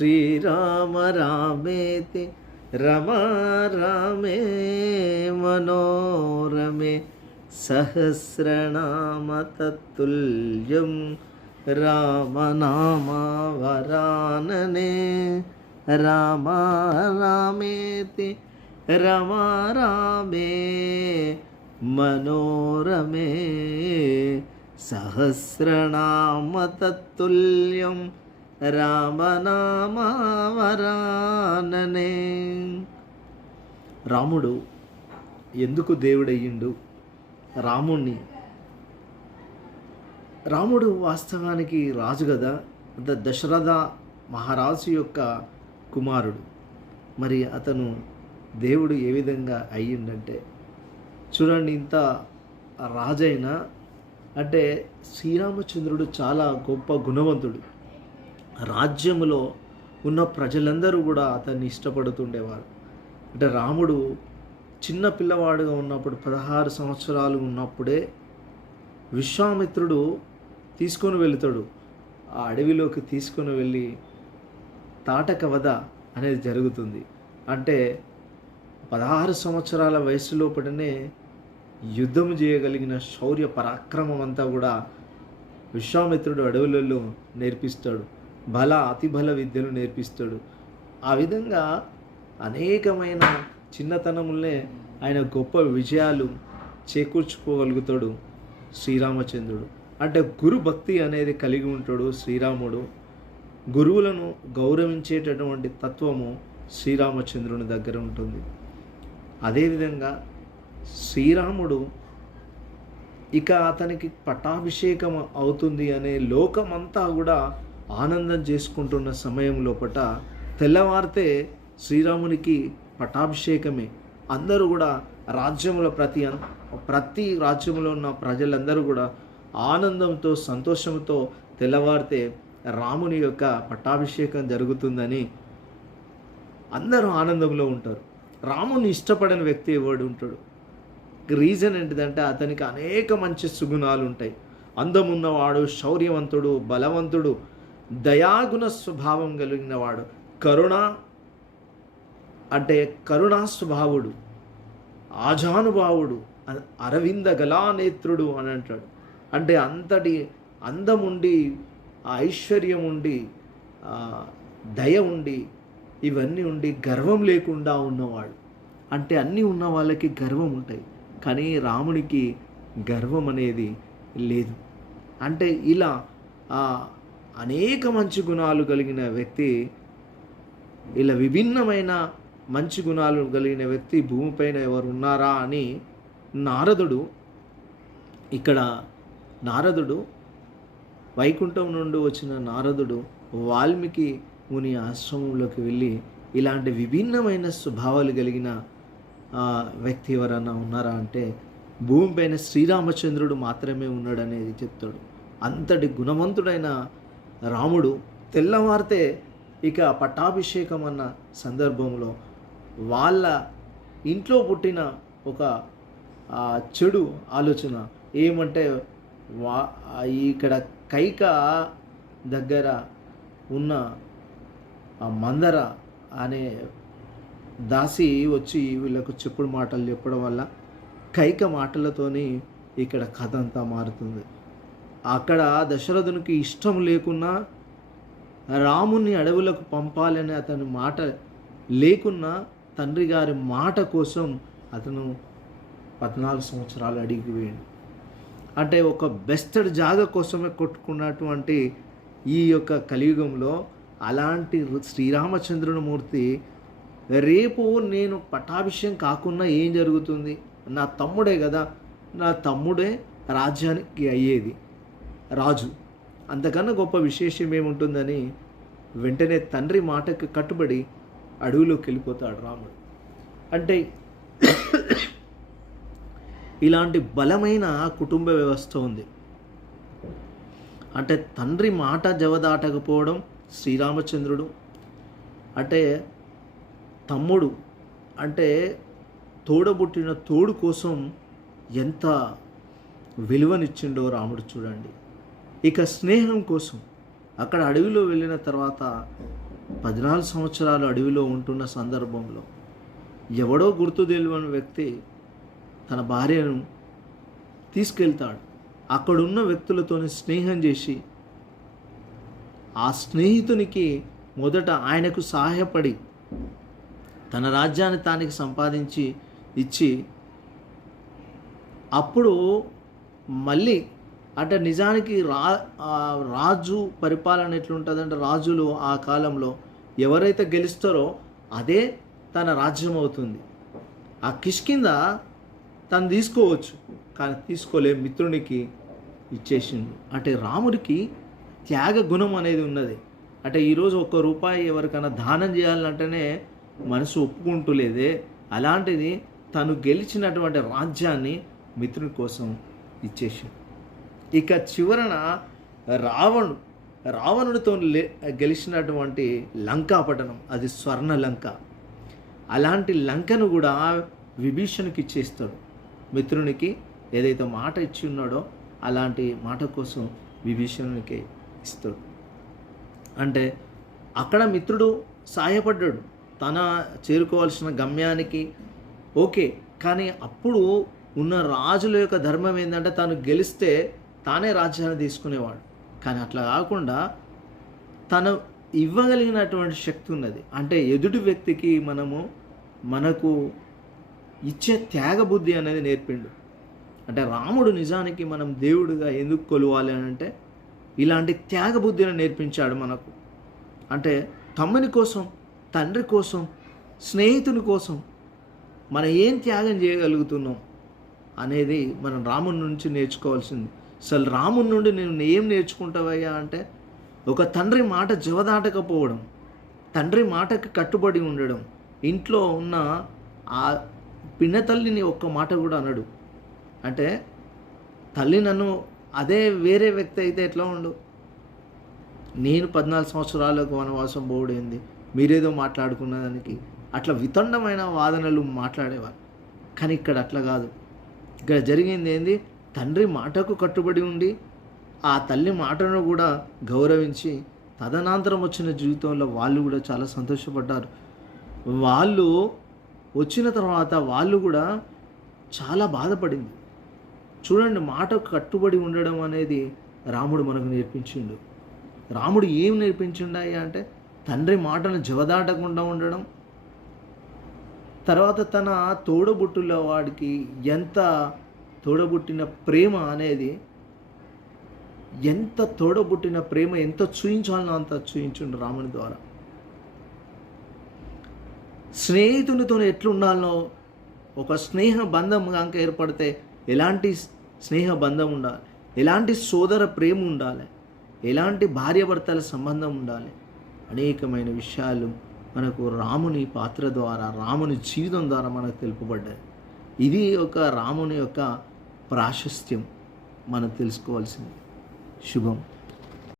श्रीराम रामेति रमा रामे मनोरमे सहस्रनामतत्तुल्यं रामनामावरानने रामा रामेति रमा रामे मनोरमे सहस्रनामतत्तुल्यं రామనామవరాననే. రాముడు ఎందుకు దేవుడయ్యిండు? రాముణ్ణి. రాముడు వాస్తవానికి రాజు కదా ద దశరథ మహారాజు యొక్క కుమారుడు. మరి అతను దేవుడు ఏ విధంగా అయ్యిండంటే చూడండి ఇంత రాజైన అంటే శ్రీరామచంద్రుడు చాలా గొప్ప గుణవంతుడు. రాజ్యములో ఉన్న ప్రజలందరూ కూడా అతన్ని ఇష్టపడుతుండేవారు. అంటే రాముడు చిన్న పిల్లవాడుగా ఉన్నప్పుడు పదహారు సంవత్సరాలు ఉన్నప్పుడే విశ్వామిత్రుడు తీసుకొని వెళుతాడు. ఆ అడవిలోకి తీసుకొని వెళ్ళి తాటక వధ అనేది జరుగుతుంది. అంటే పదహారు సంవత్సరాల వయసులోపటనే యుద్ధం చేయగలిగిన శౌర్య పరాక్రమం అంతా కూడా విశ్వామిత్రుడు అడవులలో నేర్పిస్తాడు. బల అతిబల విద్యను నేర్పిస్తాడు. ఆ విధంగా అనేకమైన చిన్నతనములనే ఆయన గొప్ప విజయాలు చేకూర్చుకోగలుగుతాడు శ్రీరామచంద్రుడు. అంటే గురు భక్తి అనేది కలిగి ఉంటాడు శ్రీరాముడు. గురువులను గౌరవించేటటువంటి తత్వము శ్రీరామచంద్రుని దగ్గర ఉంటుంది. అదేవిధంగా శ్రీరాముడు ఇక అతనికి పట్టాభిషేకం అవుతుంది అనే లోకమంతా కూడా ఆనందం చేసుకుంటున్న సమయం లోపట తెల్లవారితే శ్రీరామునికి పట్టాభిషేకమే. అందరూ కూడా రాజ్యంలో ప్రతి ప్రతి రాజ్యంలో ఉన్న ప్రజలందరూ కూడా ఆనందంతో సంతోషంతో తెల్లవారితే రాముని యొక్క పట్టాభిషేకం జరుగుతుందని అందరూ ఆనందంలో ఉంటారు. రాముని ఇష్టపడని వ్యక్తి ఎవడు ఉంటాడు? రీజన్ ఏంటిదంటే అతనికి అనేక మంచి సుగుణాలు ఉంటాయి అందమున్నవాడు శౌర్యవంతుడు బలవంతుడు దయాగుణ స్వభావం కలిగిన వాడు కరుణ అంటే కరుణా స్వభావుడు ఆజానుభావుడు అరవింద గలానేత్రుడు అని అంటాడు. అంటే అంతటి అందం ఉండి ఐశ్వర్యం ఉండి దయ ఉండి ఇవన్నీ ఉండి గర్వం లేకుండా ఉన్నవాడు. అంటే అన్నీ ఉన్న వాళ్ళకి గర్వం ఉంటాయి కానీ రాముడికి గర్వం అనేది లేదు. అంటే ఇలా ఆ అనేక మంచి గుణాలు కలిగిన వ్యక్తి ఇలా విభిన్నమైన మంచి గుణాలు కలిగిన వ్యక్తి భూమిపైన ఎవరు ఉన్నారా అని నారదుడు ఇక్కడ నారదుడు వైకుంఠం నుండి వచ్చిన నారదుడు వాల్మీకి ముని ఆశ్రమంలోకి వెళ్ళి ఇలాంటి విభిన్నమైన స్వభావాలు కలిగిన వ్యక్తి ఎవరన్నా ఉన్నారా అంటే భూమిపైన శ్రీరామచంద్రుడు మాత్రమే ఉన్నాడనేది చెప్తాడు. అంతటి గుణవంతుడైన రాముడు తెల్లవారితే ఇక పట్టాభిషేకం అన్న సందర్భంలో వాళ్ళ ఇంట్లో పుట్టిన ఒక చెడు ఆలోచన ఏమంటే వా ఇక్కడ కైక దగ్గర ఉన్న ఆ మందర అనే దాసి వచ్చి వీళ్ళకు చెప్పుడు మాటలు చెప్పడం వల్ల కైక మాటలతోని ఇక్కడ కథ అంతా మారుతుంది. అక్కడ దశరథునికి ఇష్టం లేకున్నా రాముని అడవులకు పంపాలని అతని మాట లేకున్నా తండ్రి గారి మాట కోసం అతను పద్నాలుగు సంవత్సరాలు అడిగిపోయాడు అంటే ఒక బెస్టెడ్ జాగ కోసమే కొట్టుకున్నటువంటి ఈ యొక్క కలియుగంలో అలాంటి శ్రీరామచంద్రుని మూర్తి రేపు నేను పట్టాభిషేకం కాకుండా ఏం జరుగుతుంది? నా తమ్ముడే కదా. నా తమ్ముడే రాజ్యానికి అయ్యేది. రాజు. అంతకన్నా గొప్ప విశేషం ఏముంటుందని వెంటనే తండ్రి మాటకు కట్టుబడి అడవిలోకి వెళ్ళిపోతాడు రాముడు. అంటే ఇలాంటి బలమైన కుటుంబ వ్యవస్థ ఉంది. అంటే తండ్రి మాట జవదాటకపోవడం శ్రీరామచంద్రుడు. అంటే తమ్ముడు అంటే తోడబుట్టిన తోడు కోసం ఎంత విలువనిచ్చిండో రాముడు చూడండి. ఇక స్నేహం కోసం అక్కడ అడవిలో వెళ్ళిన తర్వాత పద్నాలుగు సంవత్సరాలు అడవిలో ఉంటున్న సందర్భంలో ఎవడో గుర్తు తెలియని వ్యక్తి తన భార్యను తీసుకెళ్తాడు. అక్కడున్న వ్యక్తులతోనే స్నేహం చేసి ఆ స్నేహితునికి మొదట ఆయనకు సహాయపడి తన రాజ్యాన్ని తానికి సంపాదించి ఇచ్చి అప్పుడు మళ్ళీ అంటే నిజానికి రా రాజు పరిపాలన ఎట్లుంటుందంటే రాజులు ఆ కాలంలో ఎవరైతే గెలుస్తారో అదే తన రాజ్యం అవుతుంది. ఆ కిష్కింద తను తీసుకోవచ్చు కానీ తీసుకోలే మిత్రునికి ఇచ్చేసిండు. అంటే రాముడికి త్యాగ గుణం అనేది ఉన్నది. అంటే ఈరోజు ఒక్క రూపాయి ఎవరికైనా దానం చేయాలంటేనే మనసు ఒప్పుకుంటూ లేదే. అలాంటిది తను గెలిచినటువంటి రాజ్యాన్ని మిత్రుని కోసం ఇచ్చేసిండు. ఇక చివరన రావణుడు రావణుడితో లే గెలిచినటువంటి లంకాపట్టణం అది స్వర్ణ లంక అలాంటి లంకను కూడా విభీషణుకి ఇచ్చేస్తాడు. మిత్రునికి ఏదైతే మాట ఇచ్చి ఉన్నాడో అలాంటి మాట కోసం విభీషణునికి ఇస్తాడు. అంటే అక్కడ మిత్రుడు సాయపడ్డాడు. తన చేరుకోవాల్సిన గమ్యానికి ఓకే కానీ అప్పుడు ఉన్న రాజుల యొక్క ధర్మం ఏంటంటే తను గెలిస్తే తానే రాజ్యాన్ని తీసుకునేవాడు. కానీ అట్లా కాకుండా తను ఇవ్వగలిగినటువంటి శక్తి ఉన్నది. అంటే ఎదుటి వ్యక్తికి మనము మనకు ఇచ్చే త్యాగబుద్ధి అనేది నేర్పిండు. అంటే రాముడు నిజానికి మనం దేవుడిగా ఎందుకు కొలువాలి అని అంటే ఇలాంటి త్యాగబుద్ధిని నేర్పించాడు మనకు. అంటే తమ్ముని కోసం తండ్రి కోసం స్నేహితుని కోసం మనం ఏం త్యాగం చేయగలుగుతున్నాం అనేది మనం రాముని నుంచి నేర్చుకోవాల్సింది. అసలు రాముని నుండి నేను ఏం నేర్చుకుంటావయ్యా అంటే ఒక తండ్రి మాట జవదాటకపోవడం తండ్రి మాటకి కట్టుబడి ఉండడం ఇంట్లో ఉన్న ఆ పిన్న తల్లిని ఒక్క మాట కూడా అనడు. అంటే తల్లి నన్ను అదే వేరే వ్యక్తి అయితే ఎట్లా ఉండు? నేను పద్నాలుగు సంవత్సరాలకు వనవాసం పోవడైంది మీరేదో మాట్లాడుకున్న దానికి అట్లా వితండమైన వాదనలు మాట్లాడేవారు. కానీ ఇక్కడ అట్లా కాదు. ఇక్కడ జరిగింది ఏంది? తండ్రి మాటకు కట్టుబడి ఉండి ఆ తల్లి మాటను కూడా గౌరవించి తదనంతరం వచ్చిన జీవితంలో వాళ్ళు కూడా చాలా సంతోషపడ్డారు. వాళ్ళు వచ్చిన తర్వాత వాళ్ళు కూడా చాలా బాధపడింది. చూడండి మాటకు కట్టుబడి ఉండడం అనేది రాముడు మనకు నేర్పించిండు. రాముడు ఏం నేర్పించిండాయి అంటే తండ్రి మాటను జవదాటకుండా ఉండడం. తర్వాత తన తోడబుట్టుల వాడికి ఎంత తోడబుట్టిన ప్రేమ అనేది ఎంత తోడబుట్టిన ప్రేమ ఎంత చూయించాలనో అంత చూయించుండు రాముని ద్వారా. స్నేహితునితో ఎట్లుండాలనో ఒక స్నేహ బంధం కనుక ఏర్పడితే ఎలాంటి స్నేహ బంధం ఉండాలి? ఎలాంటి సోదర ప్రేమ ఉండాలి? ఎలాంటి భార్యాభర్తల సంబంధం ఉండాలి? అనేకమైన విషయాలు మనకు రాముని పాత్ర ద్వారా రాముని జీవితం ద్వారా మనకు తెలుపబడ్డాయి. ఇది ఒక రాముని యొక్క ప్రాశస్త్యం మనం తెలుసుకోవాల్సింది. శుభం.